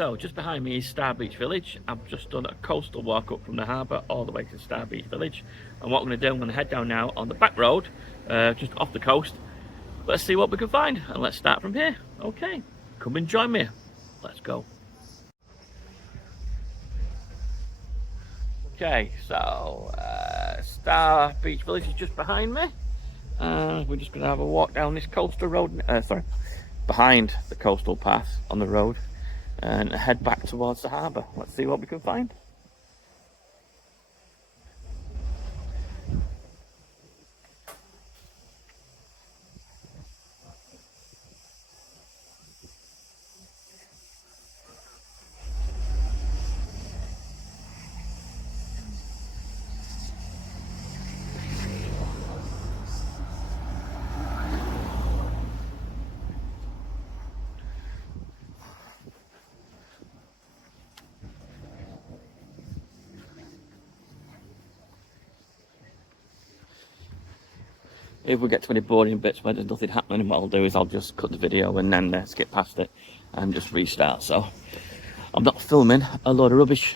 So just behind me is Star Beach Village. I've just done a coastal walk up from the harbour all the way to Star Beach Village. And what I'm going to do, I'm going to head down now on the back road, just off the coast. Let's see what we can find, and let's start from here. Okay, come and join me. Let's go. Okay, so Star Beach Village is just behind me. We're just going to have a walk down this coastal road, behind the coastal path on the road, and head back towards the harbour. Let's see what we can find. If we get to any boring bits where there's nothing happening, what I'll do is I'll just cut the video and then skip past it and just restart. So I'm not filming a load of rubbish.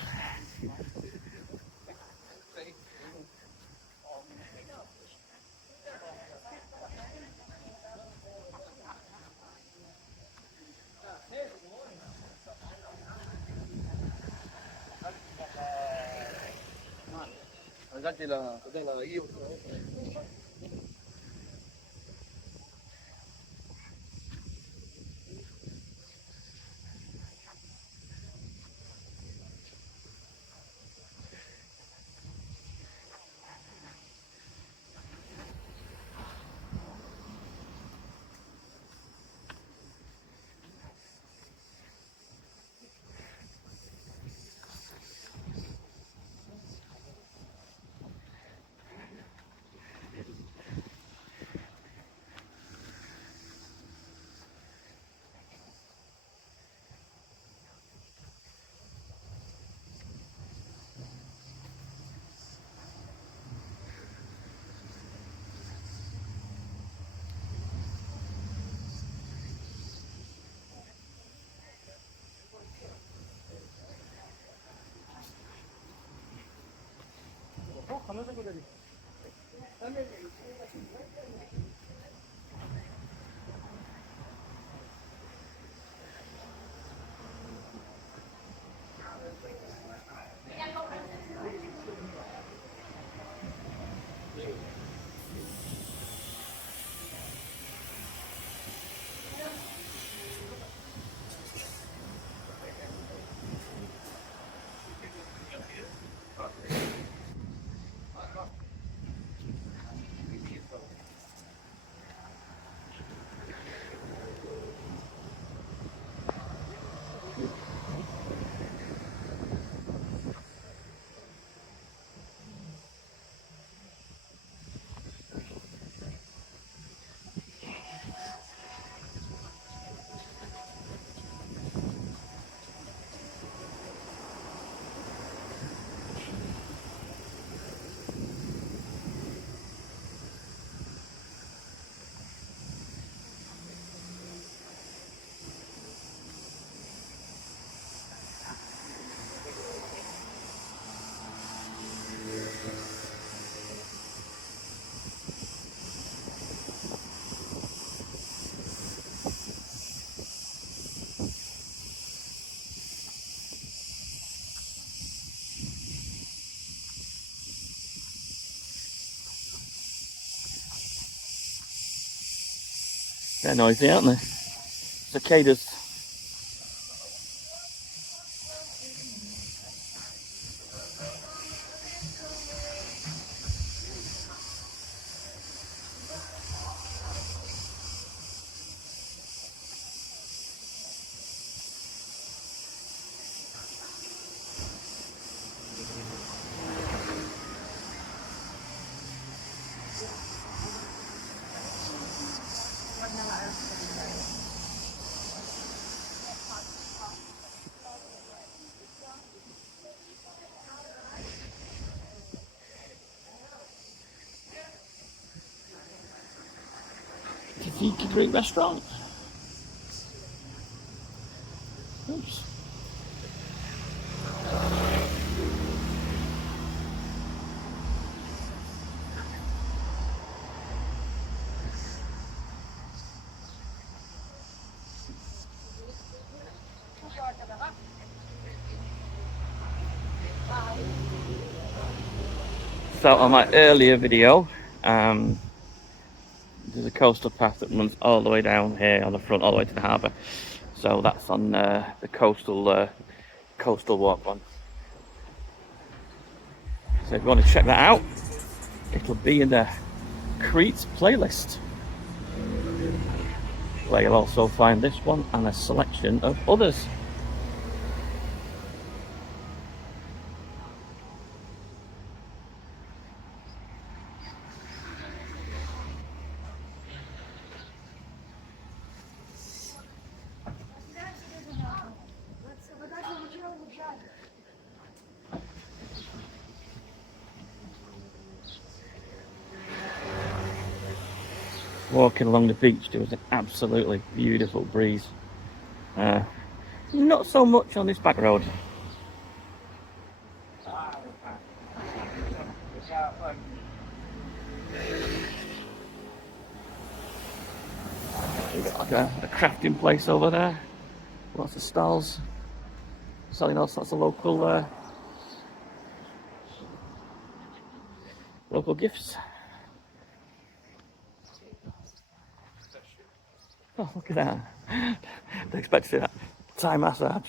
They're noisy, aren't they? Cicadas. Tiki Greek restaurant. Oops. So on my earlier video, there's a coastal path that runs all the way down here on the front, all the way to the harbour. So that's on the coastal walk one. So if you want to check that out, it'll be in the Crete playlist, where you'll also find this one and a selection of others. Walking along the beach, there was an absolutely beautiful breeze. Not so much on this back road. We've got like a crafting place over there. Lots of stalls selling all sorts of local gifts. Oh, look at that. Don't expect to see that. Thai massage.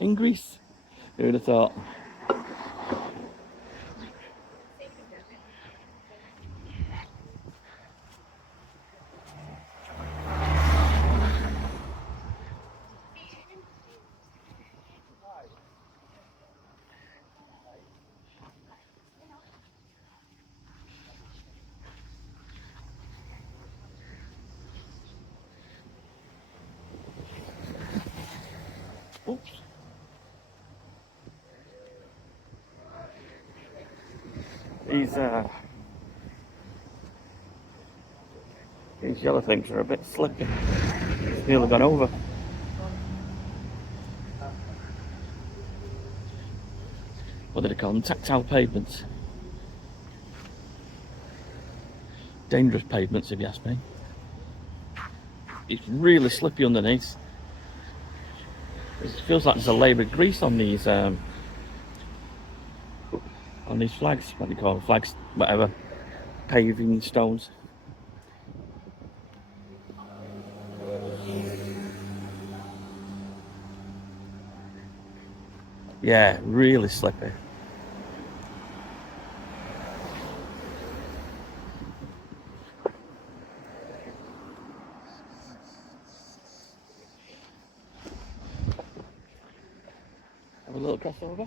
In Greece. Who would have thought? Oops. These yellow things are a bit slippy. It's nearly gone over. What do they call them? Tactile pavements. Dangerous pavements, if you ask me. It's really slippy underneath. It feels like there's a layer of grease on these flags. What do you call them? Flags, whatever. Paving stones. Yeah, really slippy. Have a little crossover.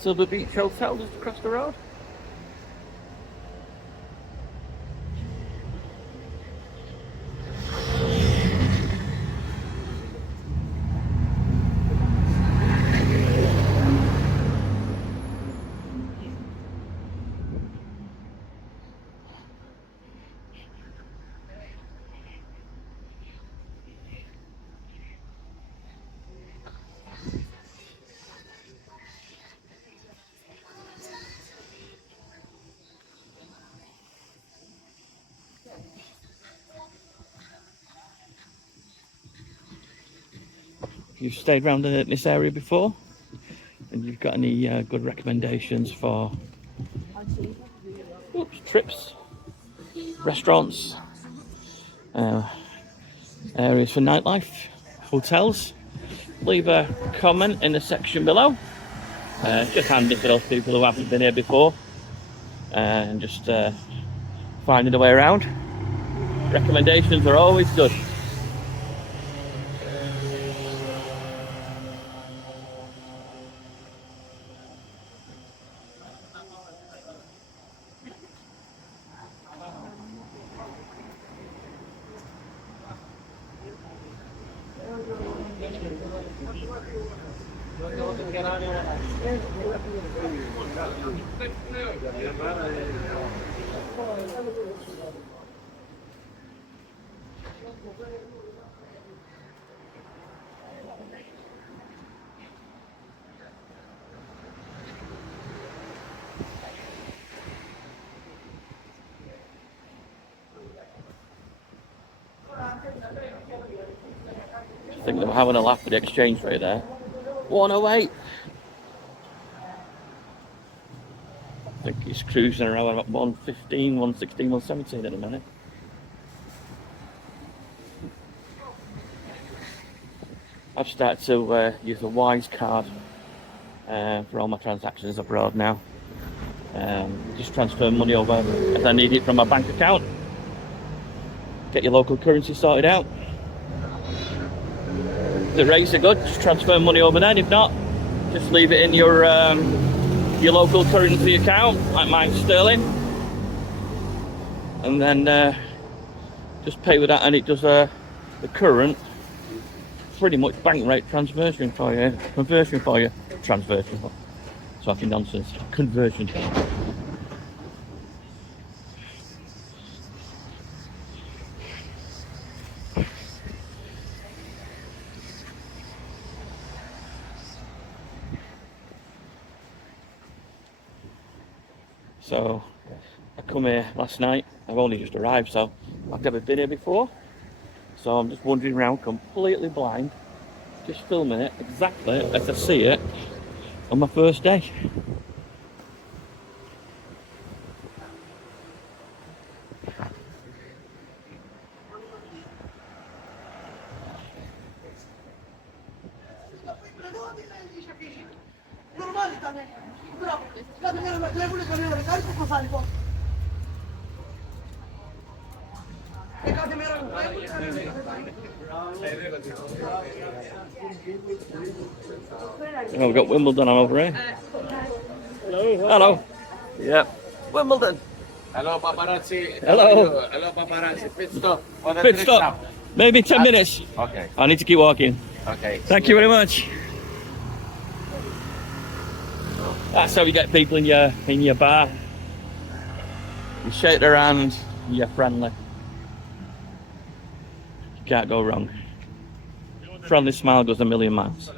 Silver Beach Hotel just across the road. You've stayed around this area before, and you've got any good recommendations for trips, restaurants, areas for nightlife, hotels, leave a comment in the section below. Just handy for those people who haven't been here before and just finding a way around. Recommendations are always good. I think they were having a laugh at the exchange rate there. 108. I think he's cruising around about 115, 116, 117 in a minute. I've started to use a Wise card for all my transactions abroad now. Just transfer money over as I need it from my bank account. Get your local currency sorted out. The rates are good, just transfer money over there. If not, just leave it in your local currency account, like mine's sterling, and then just pay with that, and it does the current pretty much bank rate conversion for you. Talking nonsense. Conversion. So I come here last night. I've only just arrived, so I've never been here before. So I'm just wandering around completely blind, just filming it exactly as I see it on my first day. Oh, we've got Wimbledon on over here. Hello. Hello. Yep. Wimbledon. Hello, paparazzi. Hello. Hello, paparazzi. Pit stop. Pit stop. Maybe 10 minutes. Okay. I need to keep walking. Okay. Thank you very much. That's how you get people in your bar. You shake their hand, you're friendly. You can't go wrong. Friendly smile goes a million miles.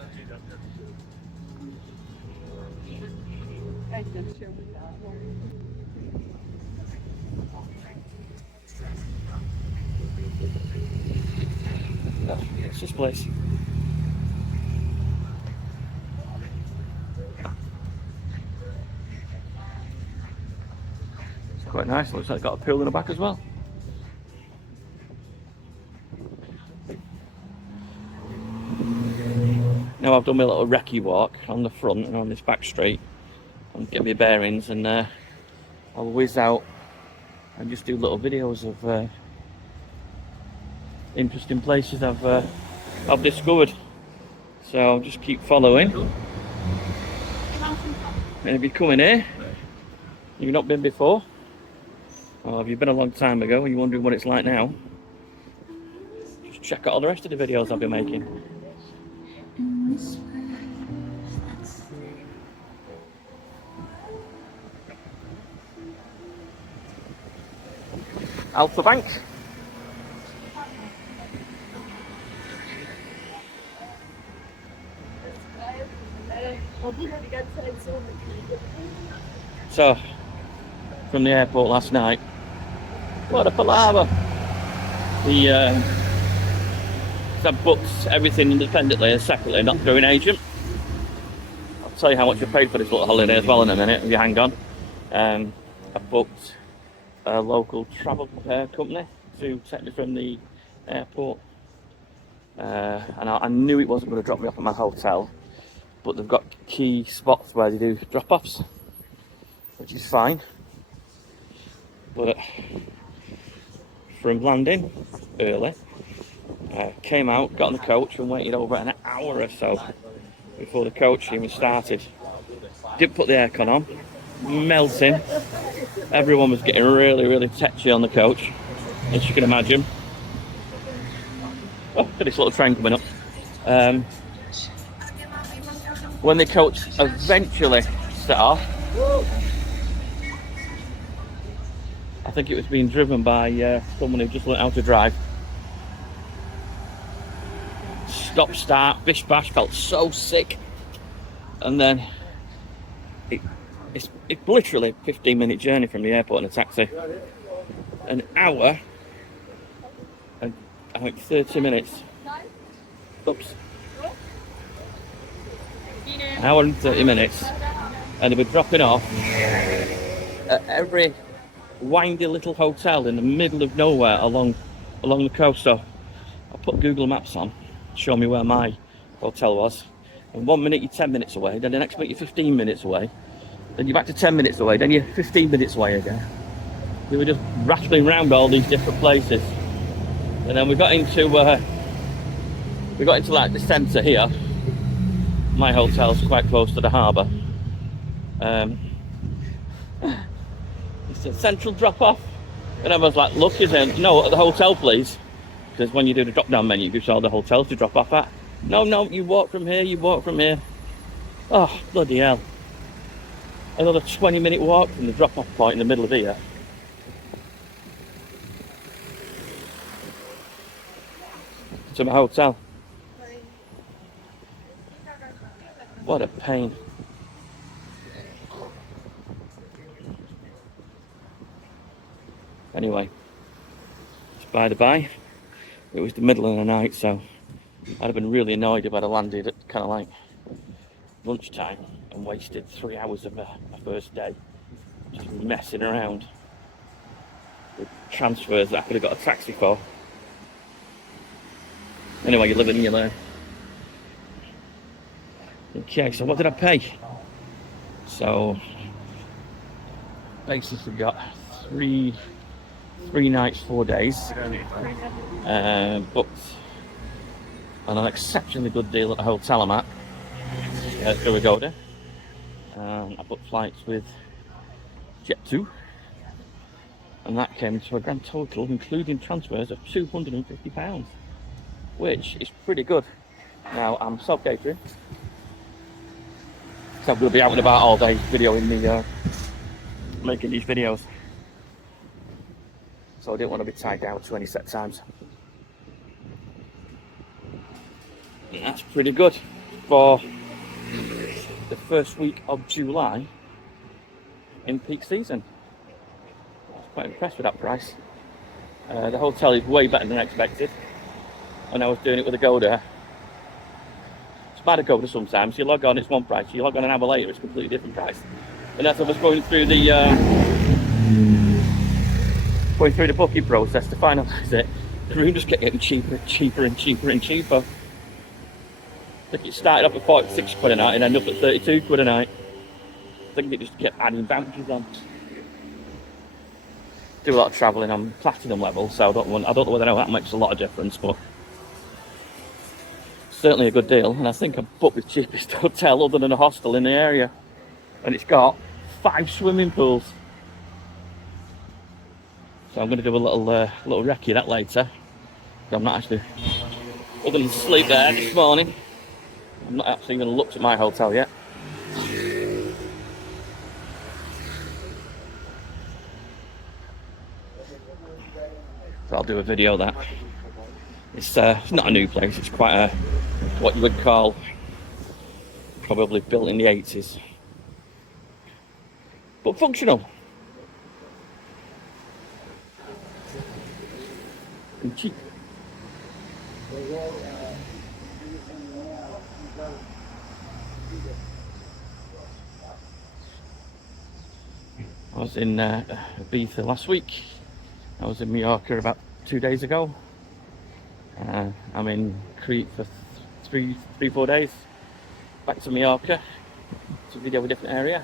It's this place. It's quite nice. Looks like it's got a pool in the back as well. Now I've done my little recce walk on the front and on this back street and get my bearings, and I'll whiz out and just do little videos of interesting places I've discovered. So I'll just keep following. And if you're coming here, you've not been before, or if you've been a long time ago and you're wondering what it's like now, just check out all the rest of the videos I'll be making. Alpha Bank. So, from the airport last night, what a palaver. I've booked everything independently and separately, not through an agent. I'll tell you how much I paid for this little holiday as well in a minute, if you hang on. I've booked a local travel company to take me from the airport and I knew it wasn't going to drop me off at my hotel, but they've got key spots where they do drop-offs, which is fine. But from landing early, came out, got on the coach and waited over an hour or so before the coach even started. Didn't put the aircon on, melting. Everyone was getting really, really tetchy on the coach, as you can imagine. Oh, look at this little train coming up. When the coach eventually set off, I think it was being driven by someone who just learned how to drive. Stop, start, bish bash, felt so sick. And then it's literally a 15-minute journey from the airport in a taxi. An hour and I think 30 minutes. Oops. An hour and 30 minutes. And they were dropping off at every windy little hotel in the middle of nowhere along the coast. So I put Google Maps on, show me where my hotel was. And 1 minute you're 10 minutes away, then the next minute you're 15 minutes away, then you're back to 10 minutes away, then you're 15 minutes away again. We were just rattling around all these different places. And then we got into like the centre here. My hotel's quite close to the harbour. It's a central drop-off. And I was like, look, no, at the hotel, please. Because when you do the drop-down menu, you show the hotels to drop off at. No, you walk from here, you walk from here. Oh, bloody hell. Another 20-minute walk from the drop-off point in the middle of here. To my hotel. What a pain. Anyway, by the by, it was the middle of the night, so I'd have been really annoyed if I'd have landed at kind of like lunchtime and wasted 3 hours of my first day just messing around with transfers that I could have got a taxi for. Anyway, you live and you learn. Okay, so what did I pay? So basically got three nights, 4 days, booked on an exceptionally good deal at the hotel I'm at. Here we go there. I booked flights with Jet2, and that came to a grand total, including transfers, of £250, which is pretty good. Now I'm self-catering, so I'm going to be out and about all day videoing the making these videos. So I didn't want to be tied down to any set times. And that's pretty good for the first week of July in peak season. I was quite impressed with that price. The hotel is way better than expected, and I was doing it with a Goda. It's bad a Goda sometimes. You log on, it's one price. You log on an hour later, it's a completely different price. And as I was going through the booking process to finalise it, the room just kept getting cheaper and cheaper and cheaper and cheaper. I think it started off at 46 quid a night and ended up at 32 quid a night. I think it just kept adding vouchers on. Do a lot of travelling on platinum level, so I don't know whether that makes a lot of difference, but certainly a good deal. And I think I booked the cheapest hotel other than a hostel in the area, and it's got 5 swimming pools. So I'm going to do a little recce of that later. I'm not actually going to sleep there this morning. I'm not actually going to look at my hotel yet. So I'll do a video of that. It's not a new place. It's quite a what you would call probably built in the 80s, but functional. And cheap. I was in Ibiza last week. I was in Mallorca about 2 days ago. I'm in Crete for 4 days. Back to Mallorca to video a different area.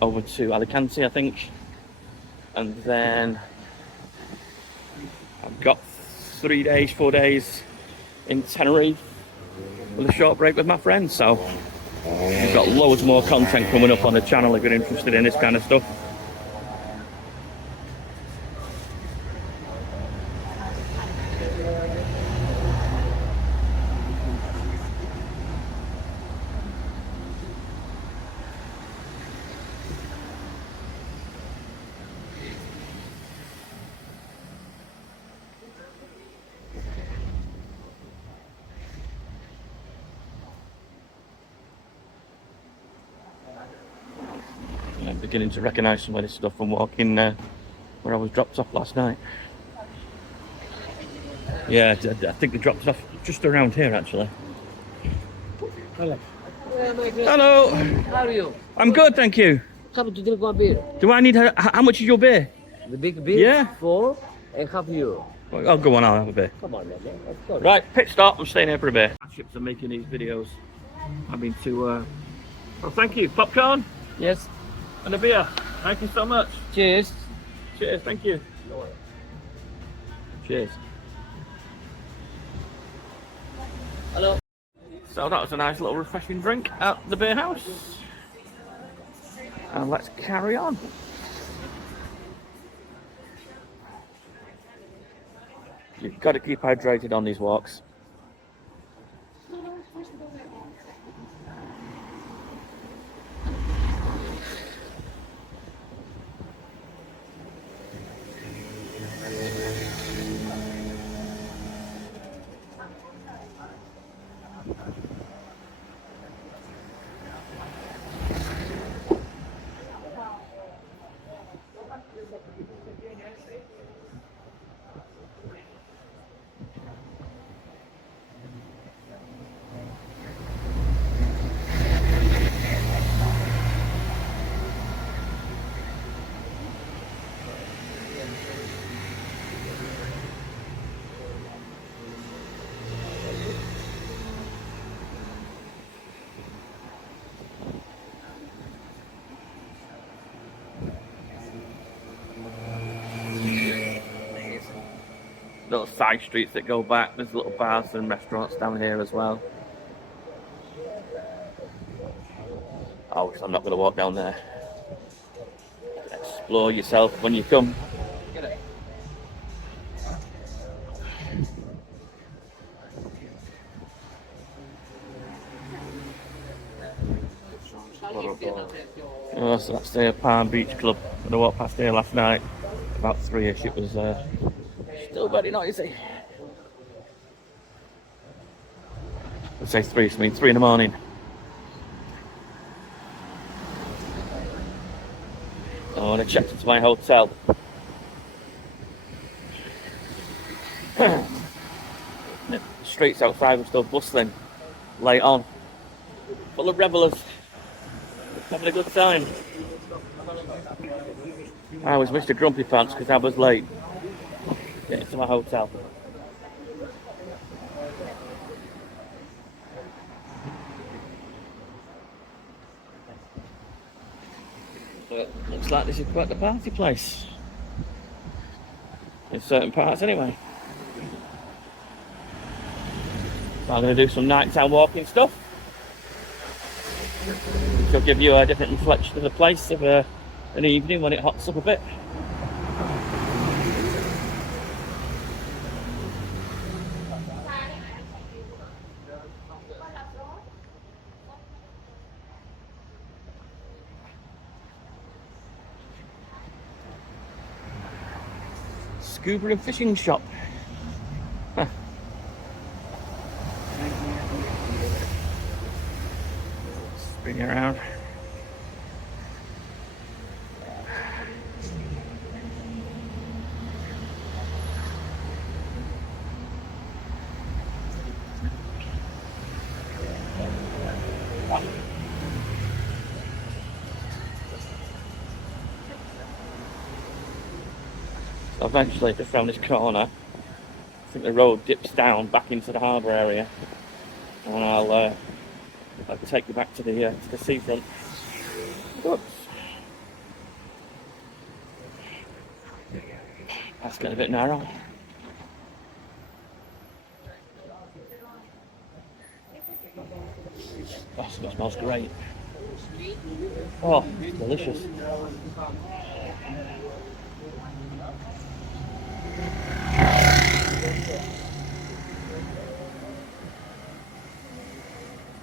Over to Alicante, I think. And then I've got 3 days, 4 days in Tenerife with a short break with my friends. So we've got loads more content coming up on the channel if you're interested in this kind of stuff. I'm beginning to recognise some of this stuff from walking where I was dropped off last night. Yeah, I think they dropped it off just around here actually. Hello. Hello! How are you? I'm good, thank you. Come to drink one beer. Do I need how much is your beer? The big beer? Yeah. 4.5 euro. Oh, go on, I'll have a beer. Come on, man. Let's go. Right, pit stop, I'm staying here for a beer. Ships are making these videos. I've been to, oh thank you, popcorn Yes. and a beer. Thank you so much. Cheers. Cheers, thank you. Cheers. Hello. So that was a nice little refreshing drink at the beer house. And let's carry on. You've got to keep hydrated on these walks. Little side streets that go back. There's little bars and restaurants down here as well. Oh, I'm not going to walk down there. Explore yourself when you come. Oh, so that's the Palm Beach Club. When I walked past here last night, about 3ish, it was still very noisy. I'd say 3, I mean 3 in the morning. Oh, and I checked into my hotel. The streets outside were still bustling, late on, full of revellers, having a good time. I was Mr. Grumpy Pants because I was late getting to my hotel. But looks like this is quite the party place. In certain parts anyway. So I'm going to do some nighttime walking stuff. Which will give you a different reflection of the place of an evening when it hots up a bit. Scuba and fishing shop. Huh. Spin around. So eventually, just round this corner, I think the road dips down back into the harbour area, and I'll take you back to the seafront. Oops. That's getting a bit narrow. Oh, it smells great. Oh, it's delicious.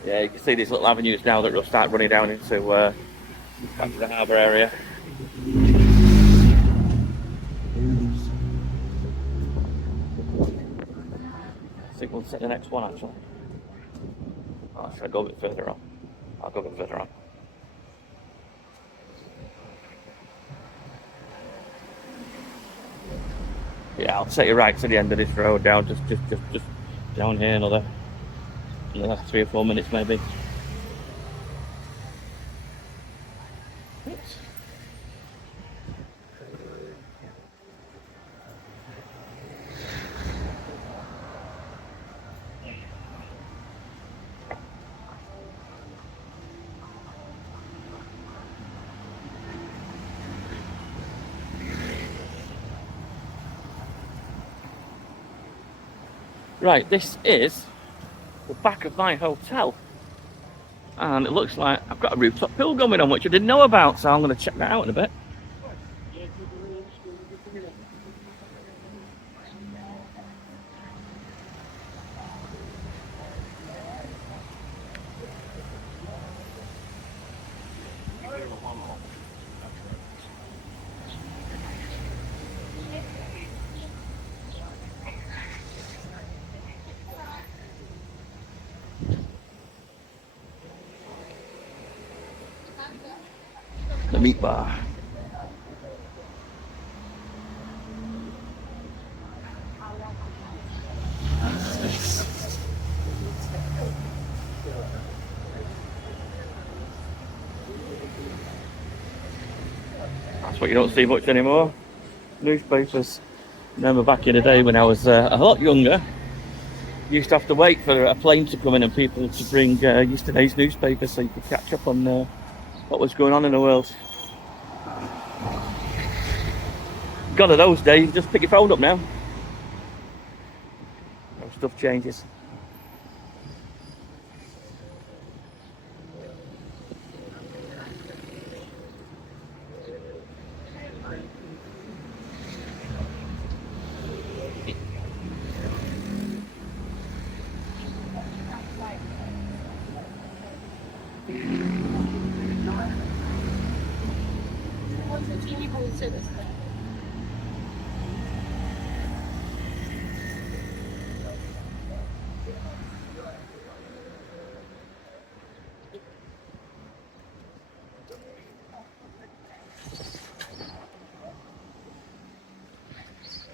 Yeah, you can see these little avenues now that will start running down into back to the harbour area. I think we'll take the next one actually. Oh, should I go a bit further up? I'll go a bit further up. Yeah, I'll take you right to the end of this road down, just down here another 3 or 4 minutes maybe. Oops. Right, this is the back of my hotel, and it looks like I've got a rooftop pool going on, which I didn't know about, so I'm going to check that out in a bit. The meat bar. That's what you don't see much anymore. Newspapers. Remember back in the day when I was a lot younger, you used to have to wait for a plane to come in and people to bring yesterday's newspapers so you could catch up on what was going on in the world. Gone are those days, just pick your phone up now. Stuff changes.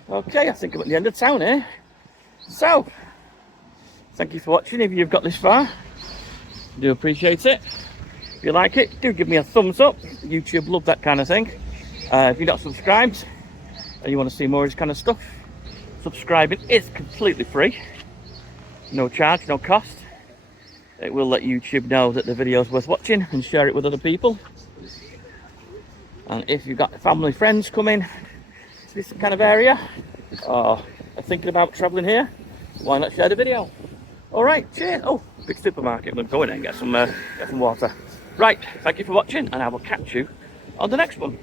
Okay, I think I'm at the end of town here. So, thank you for watching if you've got this far. I do appreciate it. If you like it, do give me a thumbs up. YouTube love that kind of thing. If you're not subscribed and you want to see more of this kind of stuff, subscribing is completely free. No charge, no cost. It will let YouTube know that the video is worth watching and share it with other people. And if you've got family, friends coming to this kind of area, or are thinking about travelling here, why not share the video? Alright, cheers. Oh, big supermarket. I'm going to go in there and get some water. Right, thank you for watching, and I will catch you on the next one.